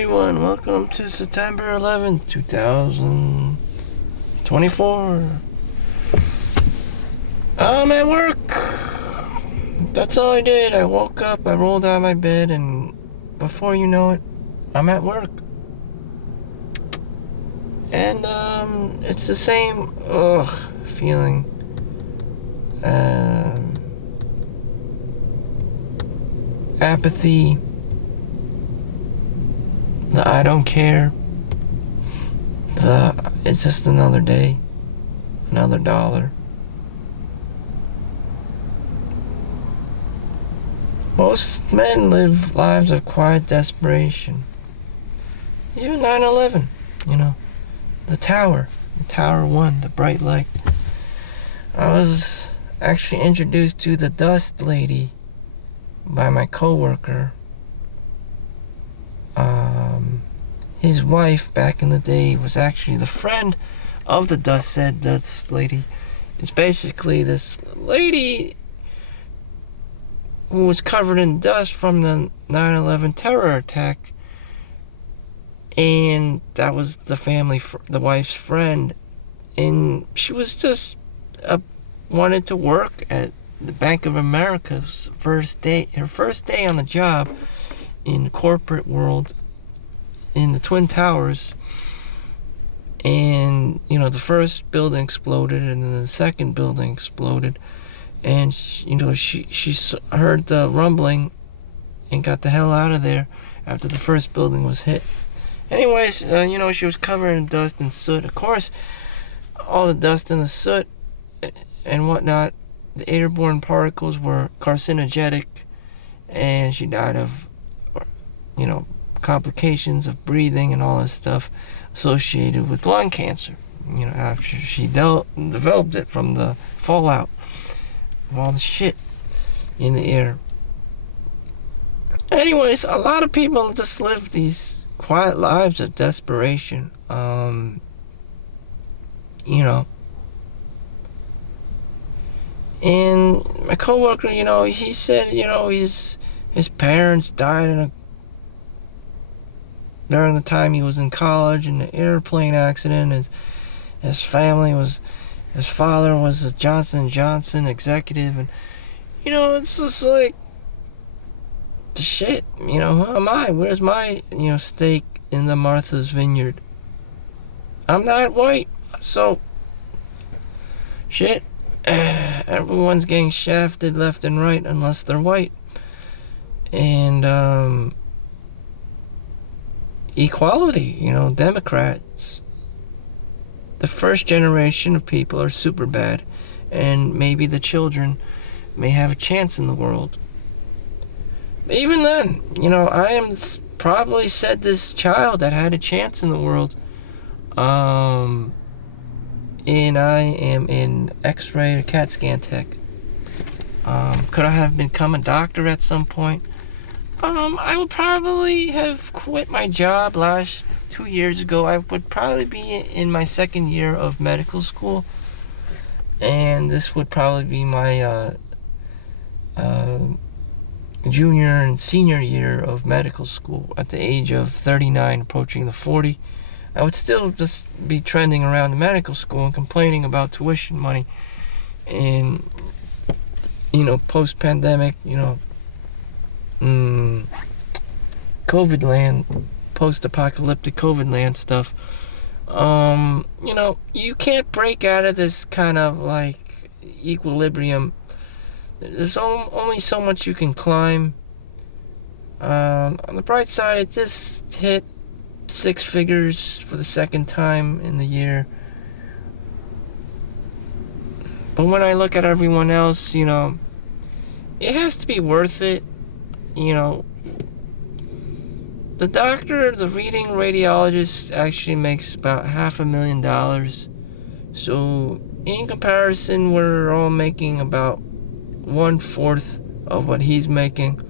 everyone. Welcome to September 11th, 2024. I'm at work. That's all I did. I woke up, I rolled out of my bed, and before you know it, I'm at work. And, it's the same, feeling. Apathy. The I don't care. It's just another day. Another dollar. Most men live lives of quiet desperation. Even 9/11, the Tower 1, the bright light. I was actually introduced to the dust lady by my coworker. His wife back in the day was actually the friend of the dust lady. It's basically this lady who was covered in dust from the 9/11 terror attack, and that was the wife's friend, and she was just wanted to work at the Bank of America's her first day on the job in the corporate world in the Twin Towers. And the first building exploded, and then the second building exploded, and she heard the rumbling and got the hell out of there after the first building was hit. Anyways, she was covered in dust and soot. Of course, all the dust and the soot and whatnot, the airborne particles were carcinogenic, and she died of complications of breathing and all this stuff associated with lung cancer, after she developed it from the fallout of all the shit in the air. Anyways, a lot of people just live these quiet lives of desperation. And my coworker, he said, his parents died during the time he was in college in an airplane accident. His father was a Johnson & Johnson executive, and it's just like, shit, who am I? Where's my stake in the Martha's Vineyard? I'm not white, so shit. Everyone's getting shafted left and right unless they're white. And equality, Democrats, the first generation of people are super bad, and maybe the children may have a chance in the world. But even then, I am probably said this child that had a chance in the world. And I am in X-ray or CAT scan tech. Could I have become a doctor at some point? I would probably have quit my job 2 years ago. I would probably be in my second year of medical school, and this would probably be my junior and senior year of medical school. At the age of 39, approaching the 40, I would still just be trending around the medical school and complaining about tuition money and post-pandemic, COVID land, post-apocalyptic COVID land stuff. You can't break out of this kind of like equilibrium. There's only so much you can climb. On the bright side, it just hit 6 figures for the second time in the year. But when I look at everyone else, it has to be worth it. The doctor, the reading radiologist, actually makes about $500,000. So in comparison, we're all making about 1/4 of what he's making.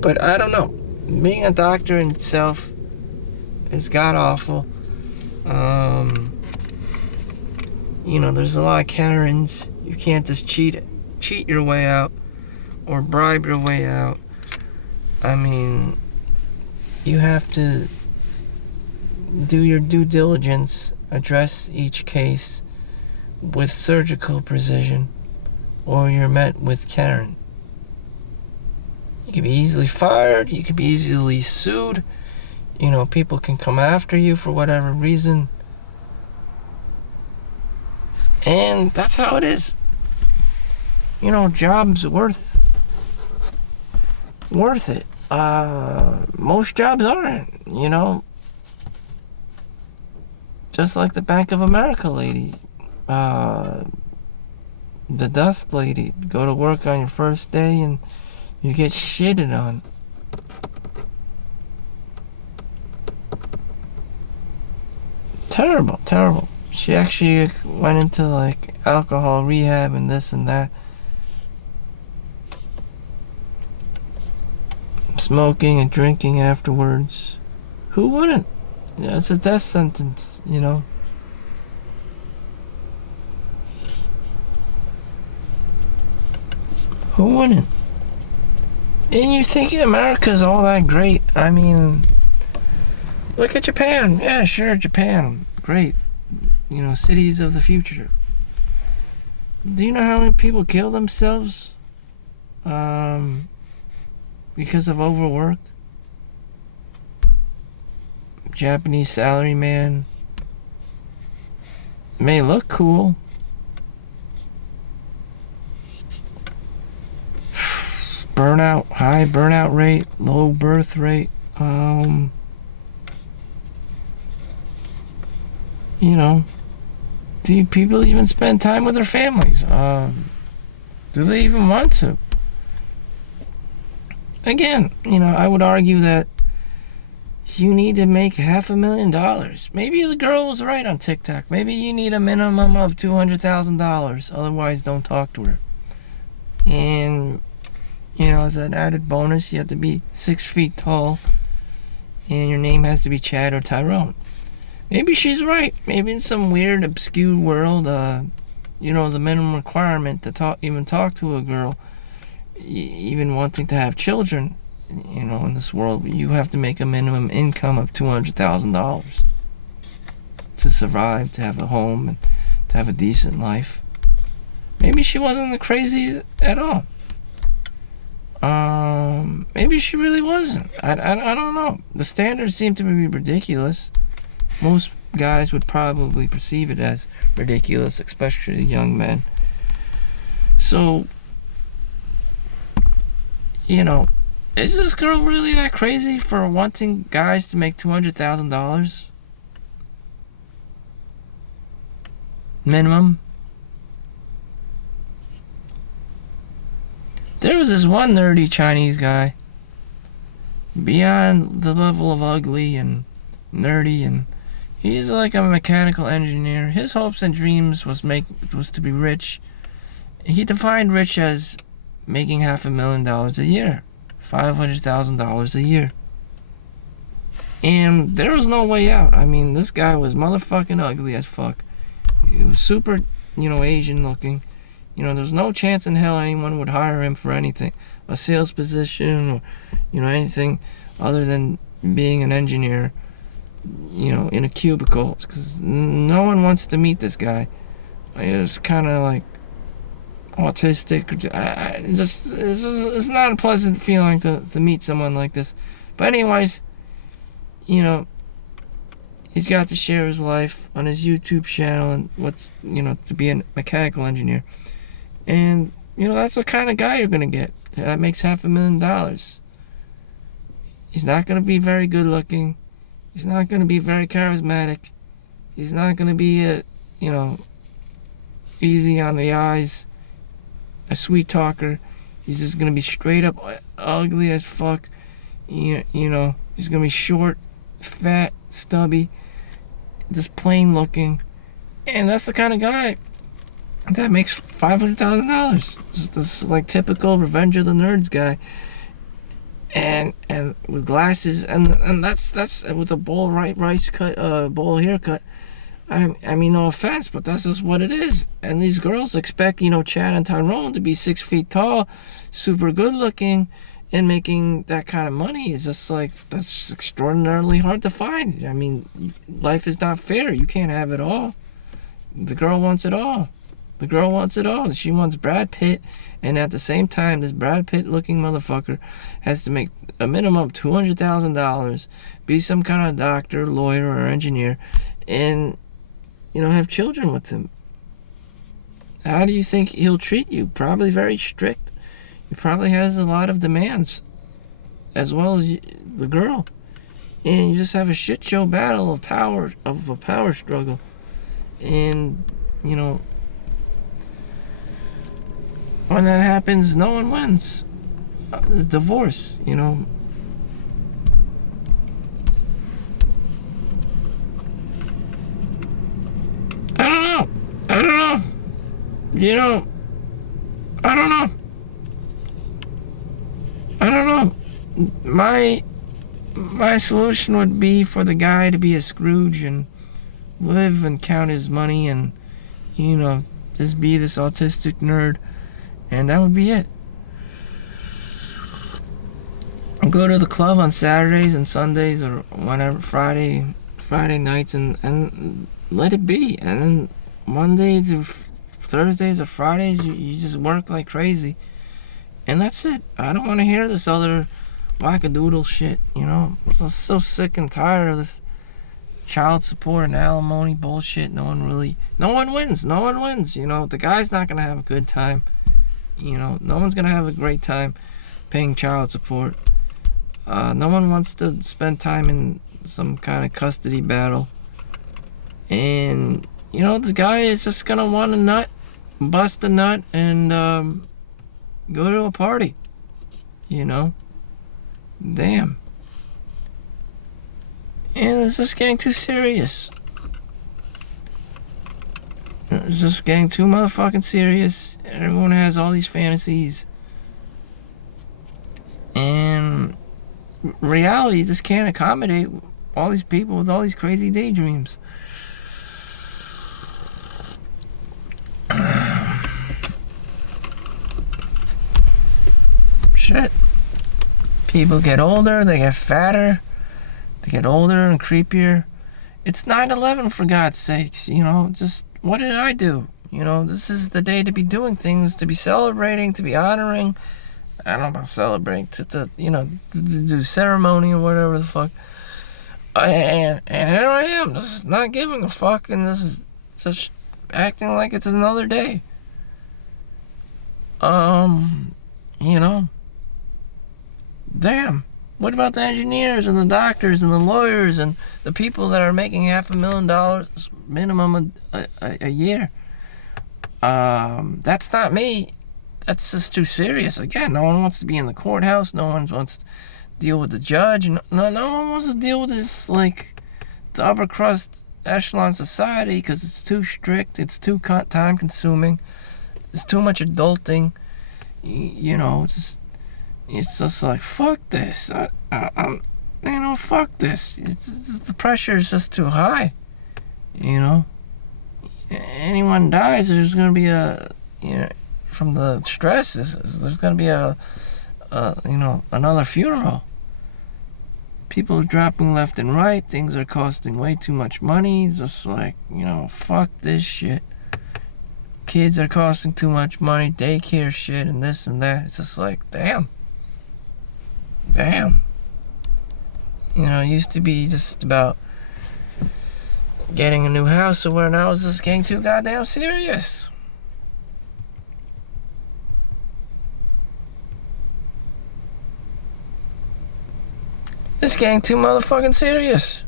But I don't know. Being a doctor in itself is god awful. There's a lot of Karens. You can't just cheat your way out or bribe your way out. I mean, you have to do your due diligence, address each case with surgical precision, or you're met with Karen. You can be easily fired, you can be easily sued, people can come after you for whatever reason. And that's how it is. Jobs worth it. Most jobs aren't, just like the Bank of America lady, the dust lady. Go to work on your first day and you get shitted on. Terrible, terrible. She actually went into like alcohol rehab and this and that. Smoking and drinking afterwards. Who wouldn't? It's a death sentence. Who wouldn't? And you think America's all that great? I mean, look at Japan. Yeah, sure, Japan. Great. Cities of the future. Do you know how many people kill themselves? Because of overwork? Japanese salaryman. May look cool. High burnout rate, low birth rate. Do people even spend time with their families? Do they even want to? Again, I would argue that you need to make $500,000. Maybe the girl was right on TikTok. Maybe you need a minimum of $200,000. Otherwise, don't talk to her. And, as an added bonus, you have to be 6 feet tall. And your name has to be Chad or Tyrone. Maybe she's right. Maybe in some weird, obscure world, the minimum requirement to talk to a girl, even wanting to have children, in this world, you have to make a minimum income of $200,000 to survive, to have a home, and to have a decent life. Maybe she wasn't crazy at all. Maybe she really wasn't. I don't know. The standards seem to be ridiculous. Most guys would probably perceive it as ridiculous, especially young men. So, is this girl really that crazy for wanting guys to make $200,000 minimum? There was this one nerdy Chinese guy, beyond the level of ugly and nerdy, and he's like a mechanical engineer. His hopes and dreams was to be rich. He defined rich as making $500,000 a year, $500,000 a year. And there was no way out. I mean, this guy was motherfucking ugly as fuck. He was super, Asian looking. There's no chance in hell anyone would hire him for anything. A sales position or, anything other than being an engineer, in a cubicle. Because no one wants to meet this guy. It's kind of like autistic. It's not a pleasant feeling to meet someone like this. But anyways, he's got to share his life on his YouTube channel and to be a mechanical engineer. And, that's the kind of guy you're going to get that makes $500,000. He's not going to be very good looking. He's not going to be very charismatic. He's not going to be easy on the eyes, a sweet talker. He's just going to be straight up ugly as fuck. He's going to be short, fat, stubby, just plain looking. And that's the kind of guy that makes $500,000. This is like typical Revenge of the Nerds guy. And with glasses, and that's with a bowl haircut. I mean, no offense, but that's just what it is. And these girls expect, Chad and Tyrone to be 6 feet tall, super good looking, And making that kind of money is just like, that's just extraordinarily hard to find. I mean, life is not fair. You can't have it all. The girl wants it all. The girl wants it all. She wants Brad Pitt, and at the same time, this Brad Pitt looking motherfucker has to make a minimum of $200,000, be some kind of doctor, lawyer, or engineer, and, have children with him. How do you think he'll treat you? Probably very strict. He probably has a lot of demands, as well as the girl. And you just have a shit show battle of power, of a power struggle. And, when that happens, no one wins. The divorce, I don't know. I don't know. I don't know. I don't know. My solution would be for the guy to be a Scrooge and live and count his money and, just be this autistic nerd. And that would be it. Go to the club on Saturdays and Sundays or whenever, Friday nights, and let it be. And then Monday to Thursdays or Fridays, you just work like crazy. And that's it. I don't want to hear this other wackadoodle shit, I'm just so sick and tired of this child support and alimony bullshit. No one wins. The guy's not going to have a good time. No one's going to have a great time paying child support. No one wants to spend time in some kind of custody battle. And, the guy is just going to want a nut, bust a nut, and go to a party. Damn. And it's just getting too serious. It's just getting too motherfucking serious. Everyone has all these fantasies. And reality just can't accommodate all these people with all these crazy daydreams. Shit. People get older, they get fatter, they get older and creepier. It's 9/11, for God's sakes, just what did I do? This is the day to be doing things, to be celebrating, to be honoring. I don't know about celebrating, to do ceremony or whatever the fuck. And here I am, just not giving a fuck, and this is just acting like it's another day. Damn. What about the engineers and the doctors and the lawyers and the people that are making $500,000 minimum a year? That's not me. That's just too serious. Again, no one wants to be in the courthouse. No one wants to deal with the judge. No one wants to deal with this, like, the upper crust echelon society, because it's too strict. It's too time consuming. It's too much adulting. It's just like, fuck this. Fuck this. The pressure is just too high. Anyone dies, there's going to be from the stress, there's going to be another funeral. People are dropping left and right. Things are costing way too much money. It's just like, fuck this shit. Kids are costing too much money. Daycare shit and this and that. It's just like, damn. It used to be just about getting a new house, so where now it's just getting too goddamn serious. It's getting too motherfucking serious.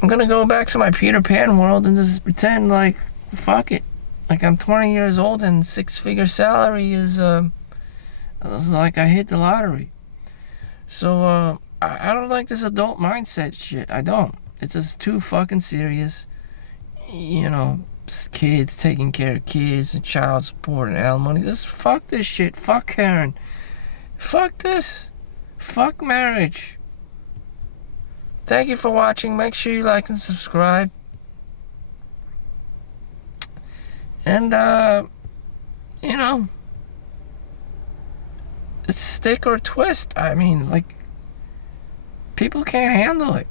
I'm gonna go back to my Peter Pan world and just pretend like, fuck it. Like I'm 20 years old and 6-figure salary is like I hit the lottery. So, I don't like this adult mindset shit. I don't. It's just too fucking serious. Kids taking care of kids and child support and alimony. Just fuck this shit. Fuck Karen. Fuck this. Fuck marriage. Thank you for watching. Make sure you like and subscribe. And, it's stick or twist. I mean, like, people can't handle it.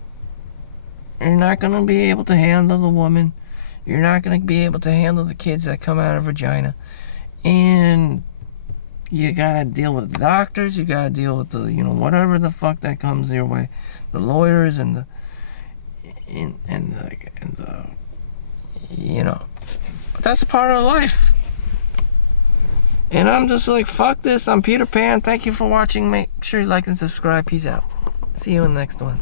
You're not going to be able to handle the woman. You're not going to be able to handle the kids that come out of vagina. And you got to deal with the doctors. You got to deal with the, whatever the fuck that comes your way. The lawyers and the, But that's a part of life. And I'm just like, fuck this. I'm Peter Pan. Thank you for watching. Make sure you like and subscribe. Peace out. See you in the next one.